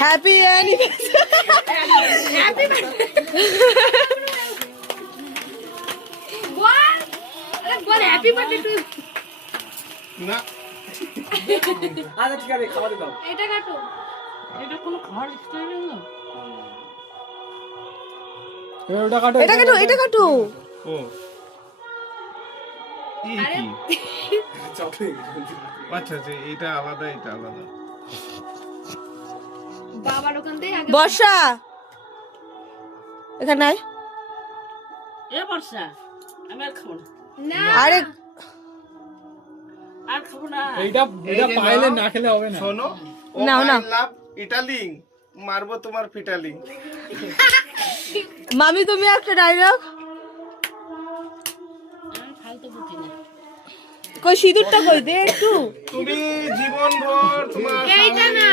Happy না আচ্ছা ঠিক আছে খাওয়া দাও এটা কাটো এটা কোনো খাওয়ার স্টাইল না এটা কাটো এটা কাটো ও আরে চকলেট আচ্ছা আচ্ছা এটা আলাদা এটা আলাদা বাবার ওখান থেকে আগে বর্ষা এখানে আয় এ বর্ষা আমি আর খাবো না আরে আর খাবো না এইটা পাইলে না খেলে হবে না। শোনো নাও, নাও। লাভ ইটালিং মারবো তোমার ফিটালিং। মামি তুমি একটা ডায়লগ আমি ফালতু বুঝি না কই সিঁদুরটা কই দে একটু তুমি জীবন ভর তোমার এইটা না